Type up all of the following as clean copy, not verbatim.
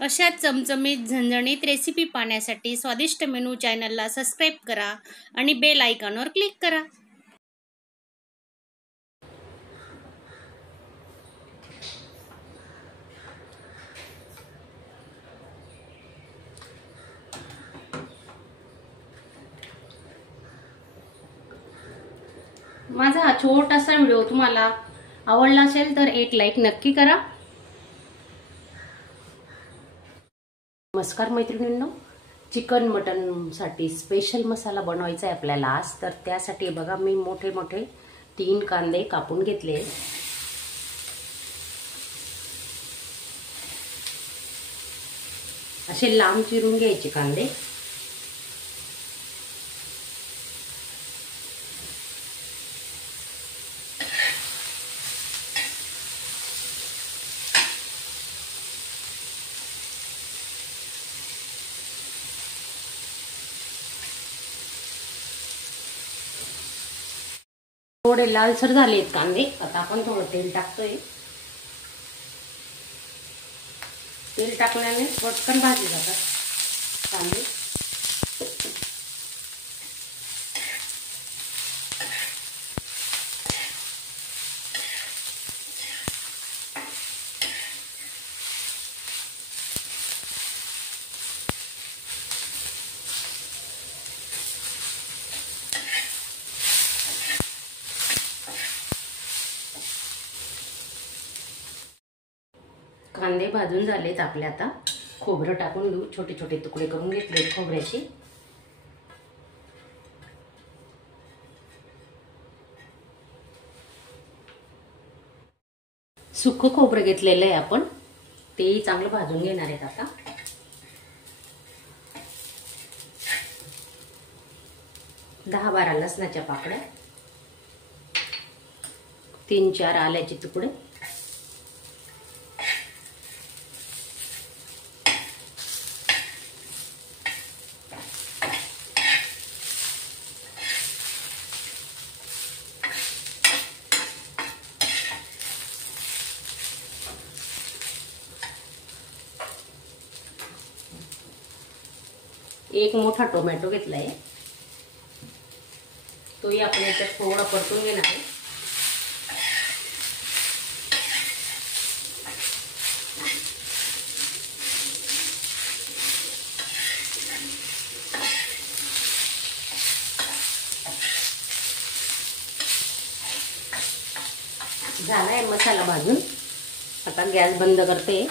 अशाच चमचमीत झणझणीत रेसिपी पाहण्यासाठी स्वादिष्ट मेनू चॅनलला सबस्क्राईब करा आणि बेल आयकॉनवर क्लिक करा. माझा हा छोटासा व्हिडिओ तुम्हाला आवडला असेल तर एक लाईक नक्की करा. नमस्कार मैत्रिणींनो, चिकन मटन साठी स्पेशल मसाला बनवायचा आहे आपल्याला आज. तर त्यासाठी बघा मी मोठे मोठे 3 कांदे कापून घेतले. असे लांब चिरून घ्यायचे कांदे. थोडे लालसर झालेत कांदे. आता आपण थोडं तेल टाकतोय. तेल टाकल्याने पटकन भाजले जातात कांदे. कांदे भाजून झालेत आपले. आता खोबरं टाकून घेऊ. छोटे छोटे तुकडे करून घेतले खोबऱ्याचे. सुकं खोबरं घेतलेलं आहे आपण, तेही चांगलं भाजून घेणार आहेत. आता 10-12 लसणाच्या पाकळ्या, 3-4 आल्याचे तुकडे, एक मोठा टोमॅटो घेतलाय, तोही आपण याच्यात थोडा परतून घेणार आहे. झालाय मसाला भाजून. आता गॅस बंद करते.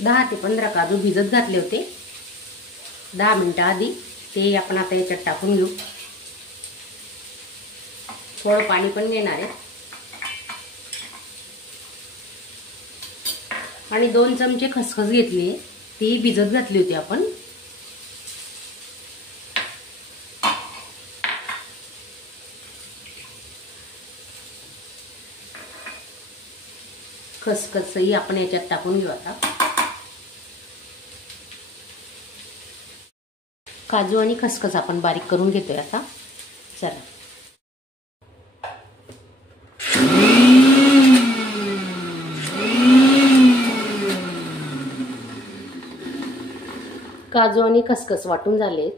10 ते 15 काजू भिजत घातले होते 10 मिनिटं आधी. ते आपण आता याच्यात टाकून घेऊ. थोडं पाणी पण घेणार आहे. आणि 2 चमचे खसखस घेतली, ती भिजत घातली होती आपण. खसखसही आपण याच्यात टाकून घेऊ. आता काजू आणि खसखस आपण बारीक करून घेतोय. आता चला, काजू आणि खसखस वाटून झाले.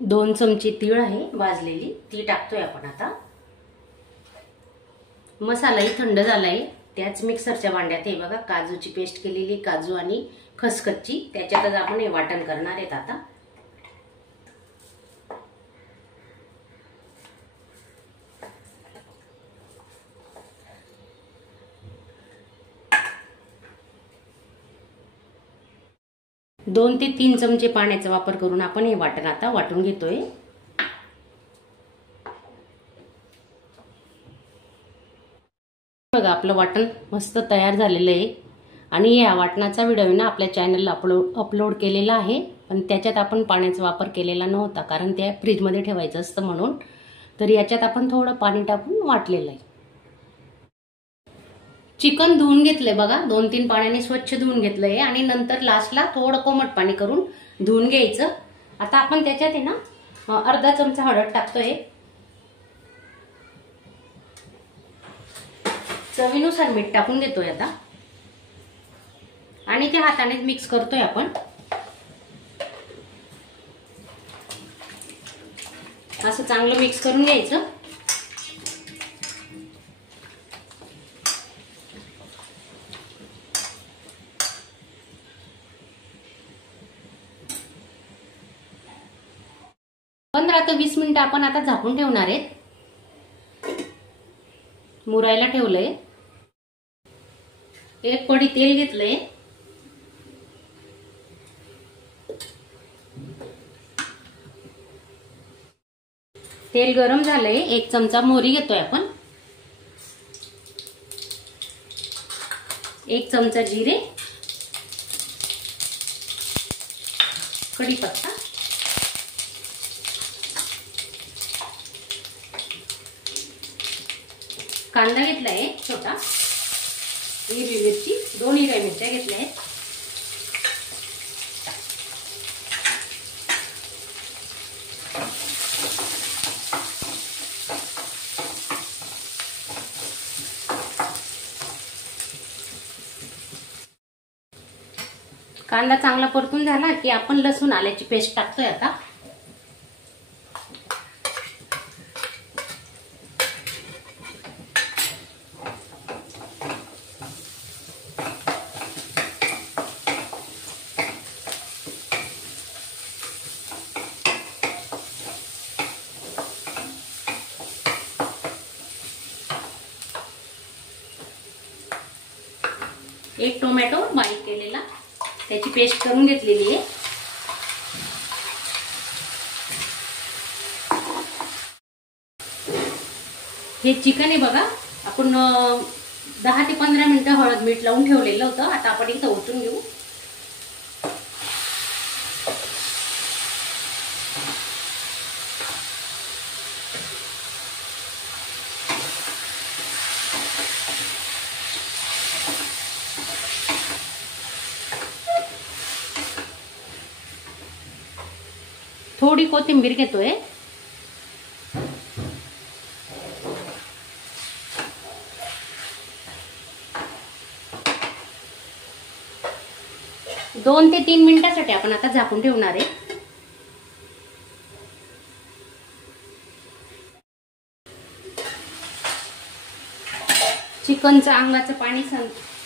2 चमचे तीळ आहे भाजलेली, ती टाकतोय आपण. आता मसालाही थंड झालाय. त्याच मिक्सरच्या भांड्यात हे बघा काजूची पेस्ट केलेली, काजू आणि खसखसची, त्याच्यातच आपण हे वाटण करणार आहेत. आता दोन ते 3 चमचे पाण्याचा वापर करून आपण हे वाटण आता वाटून घेतोय. बघा आपलं वाटण मस्त तयार झालेलं आहे. आणि या वाटणाचा व्हिडिओ ना आपल्या चॅनलला अपलोड केलेला आहे, पण त्याच्यात आपण पाण्याचा वापर केलेला नव्हता, कारण ते फ्रीजमध्ये ठेवायचं असतं म्हणून. तर याच्यात आपण थोडं पाणी टाकून वाटलेलं आहे. चिकन धुवून घेतलंय बघा, 2-3 पाण्याने स्वच्छ धुवून घेतलंय. आणि नंतर लास्टला थोडं कोमट पाणी करून धुवून घ्यायचं. आता आपण त्याच्यात आहे ना अर्धा चमचा हळद टाकतोय. चवीनुसार मीठ टाकून देतोय आता आणि ते हाताने मिक्स करतोय आपण। असं चांगलं मिक्स करून घ्यायचं। पंधरा ते 20 मिनिटं आपण आता झाकून ठेवणार आहेत। मुरायला ठेवलंय। एक पडी तेल घेतलंय। तेल गरम झालंय। 1 चमचा मोहरी घेतोय आपण, 1 चमचा जिरे, कढीपत्ता, कांदा घेतलाय छोटा, हिरवी मिरची, 2 हिरव्या मिरच्या घेतल्या आहेत। कांदा चांगला परतून झाला की आपण लसूण आल्याची पेस्ट टाकतोय आता। एक टोमॅटो बारीक केलेला, त्याची पेस्ट करून घेतलेली आहे। हे चिकन आहे बघा, आपण 10 ते 15 मिनिटं हळद मीठ लावून ठेवलेलं होतं। आता आपण इथं ओतून घेऊ। थोडी कोथिंबीर घेतोय। दोन ते 3 मिनिटांसाठी आपण आता झाकून ठेवणार आहे। चिकनचं अंगाचं पाणी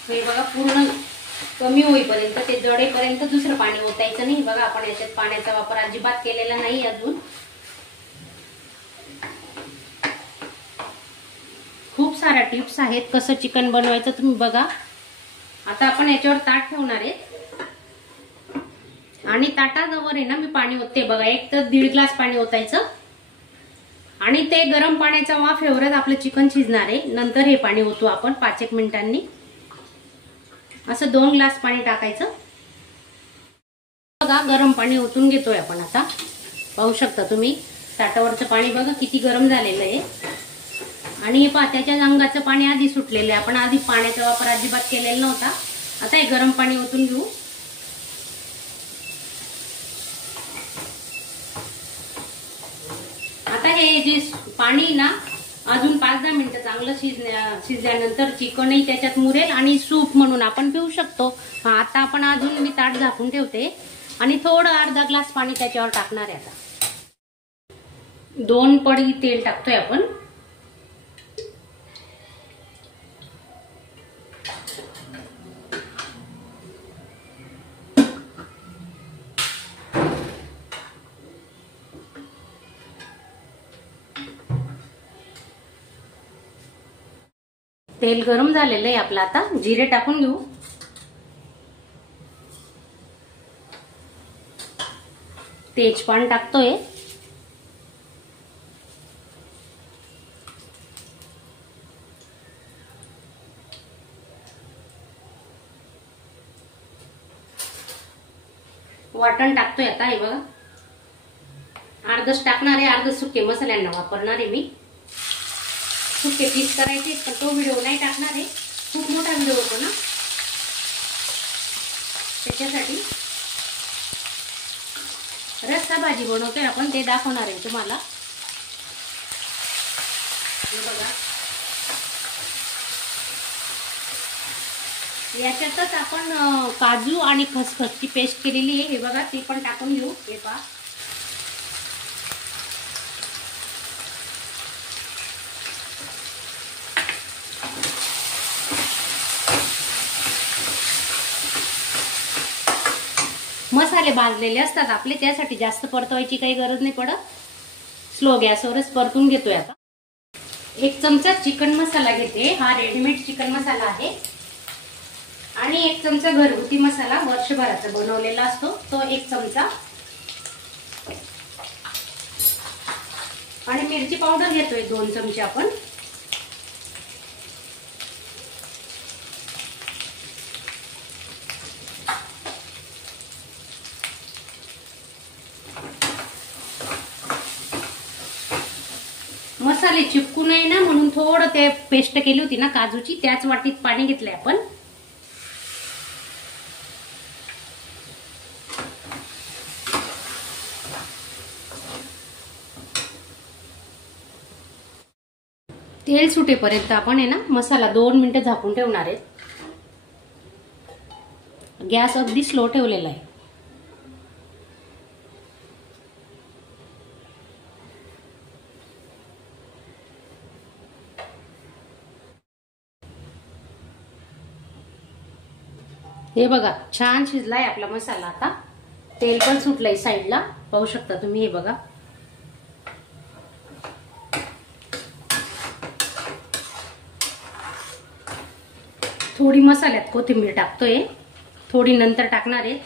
हे बघा पूर्ण कमी होईपर्यंत, ते जडेपर्यंत दुसरं पाणी ओतायचं नाही। बघा आपण याच्यात पाण्याचा वापर अजिबात केलेला नाही अजून। खूप साऱ्या टिप्स आहेत कसं चिकन बनवायचं, तुम्ही बघा। आता आपण याच्यावर ताट ठेवणार आहे आणि ताटाजवळ आहे ना मी पाणी ओतते बघा। 1 ते 1.5 ग्लास पाणी ओतायचं आणि ते गरम पाण्याचा वाफ एवढंच आपलं चिकन शिजणार आहे। नंतर हे पाणी ओतू आपण 5-1 मिनिटांनी। असं 2 ग्लास पाणी टाकायचं बघा। गरम पाणी ओतून घेतोय आपण आता। पाहू शकता तुम्ही ताटावरचं पाणी बघा किती गरम झालेलं आहे। आणि हे पहा त्याच्या अंगाचं पाणी आधी सुटलेलं आहे। आपण आधी पाण्याचा वापर अजिबात केलेला नव्हता। आता हे गरम पाणी ओतून घेऊ। आता हे जे पाणी ना अजून 5-10 मिनिटं चांगलं शिजल्यानंतर चिकनही त्याच्यात मुरेल आणि सूप म्हणून आपण पिऊ शकतो। आता आपण अजून मी ताट झाकून ठेवते आणि थोडं अर्धा ग्लास पाणी त्याच्यावर टाकणार आहे। आता 2 पडी तेल टाकतोय आपण। तेल गरम झालेलं आहे आपलं। आता जिरे टाकून घेऊ। तेजपान टाकतोय। वाटण टाकतोय आता। हे बघा अर्धच टाकणार आहे, अर्ध सुके मसाल्यांना वापरणार आहे मी। सुके पीस करायचे पण तो व्हिडिओ नाही टाकणार आहे, खूप मोठा व्हिडिओ होतो ना त्याच्यासाठी। रस्सा भाजी बनवतोय आपण, ते दाखवणार आहे तुम्हाला। हे बघा याच्यातच आपण काजू आणि खसखसची पेस्ट केलेली आहे, हे बघा, ती पण टाकून घेऊ. हे पहा, मसाले भाजलेले असतात आपले, त्यासाठी जास्त परतवायची काही गरज नाही पडत. स्लो गॅसवरच परतून घेतोय. आता 1 चमचा चिकन मसाला घेते. हा रेडीमेड चिकन मसाला आहे. आणि 1 चमचा घरगुती मसाला, वर्षभराचा बनवलेला असतो, तो 1 चमचा. आणि मिरची पावडर घेतोय 2 चमचे आपण. मसाले चिपकू नये ना म्हणून थोडं ते पेस्ट केली होती ना काजूची, त्याच वाटीत पाणी घेतलंय आपण. तेल सुटेपर्यंत आपण आहे ना मसाला 2 मिनिटं झाकून ठेवणार आहे. गॅस अगदी स्लो ठेवलेला आहे. हे बघा, छान शिजलाय आपला मसाला. आता तेल पण सुटलंय साईडला, पाहू शकता तुम्ही. हे बघा, थोडी मसाल्यात कोथिंबीर टाकतोय, थोडी नंतर टाकणार आहे.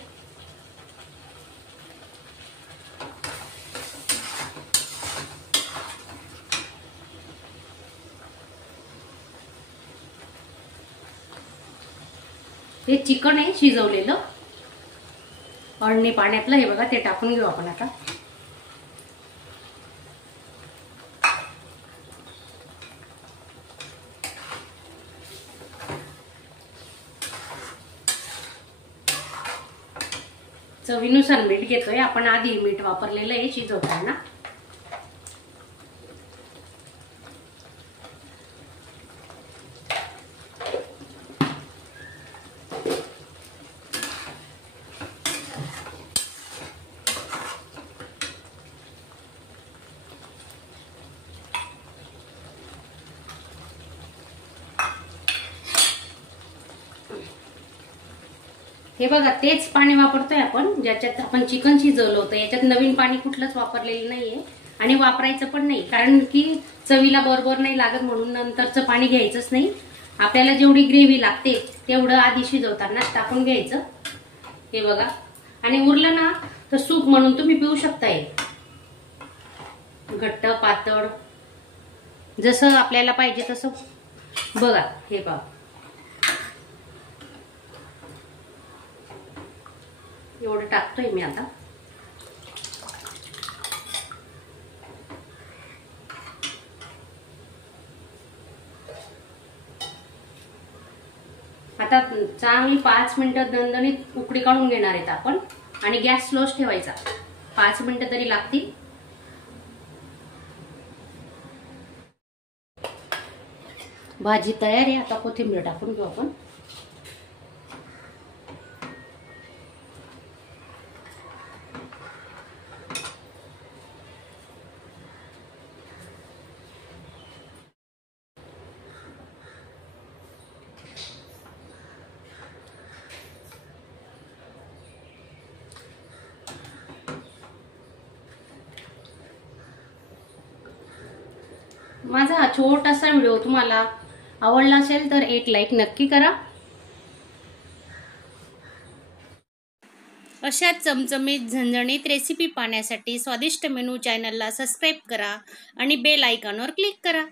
हे चिकन आहे शिजवलेलं अळणी पाण्यातलं, हे बघा, ते टाकून घेऊ आपण आता. चवीनुसार मीठ घेतोय आपण. आधी मीठ वापरलेलं आहे शिजवताना. हे बघा, तेच पाणी वापरतोय आपण ज्याच्यात आपण चिकन शिजवलं होतं. याच्यात नवीन पाणी कुठलंच वापरलेलं नाहीये आणि वापरायचं पण नाही, कारण की चवीला बरोबर नाही लागत म्हणून नंतरचं पाणी घ्यायचंच नाही. आपल्याला जेवढी ग्रेव्ही लागते तेवढं आधी शिजवतानाच टाकून घ्यायचं. हे बघा, आणि उरलं ना तर सूप म्हणून तुम्ही पिऊ शकताय. घट्ट पातळ जसं आपल्याला पाहिजे तसं. बघा, हे बघा, एवढं टाकतोय मी आता. आता चांगली 5 मिनिटं दणदणीत उकळी काढून घेणार आहेत आपण. आणि गॅस स्लोच ठेवायचा. 5 मिनिटं तरी लागतील. भाजी तयार आहे. आता कोथिंबीर टाकून घेऊ आपण. माझा हा छोटासा व्हिडिओ तुम्हाला आवडला असेल तर एक लाईक नक्की करा. अशा चमचमीत झणझणीत रेसिपी पाहण्यासाठी स्वादिष्ट मेनू चॅनलला सबस्क्राईब करा आणि बेल आयकॉनवर क्लिक करा.